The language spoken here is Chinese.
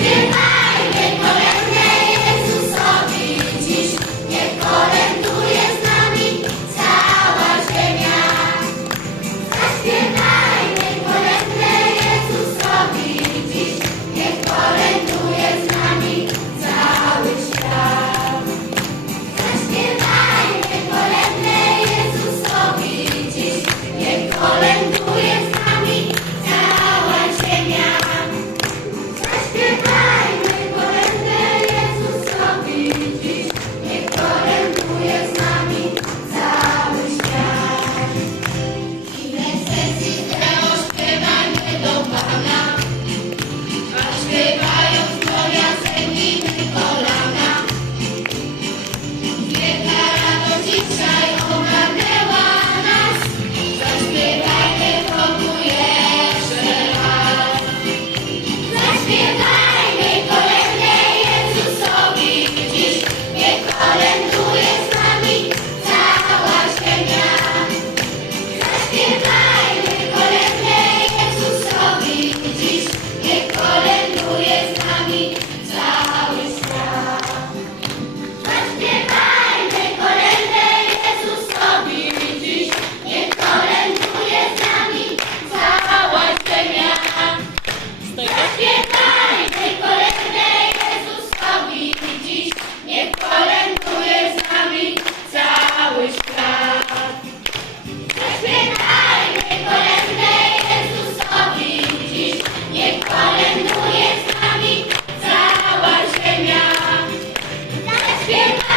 别怕あれ？Yeah.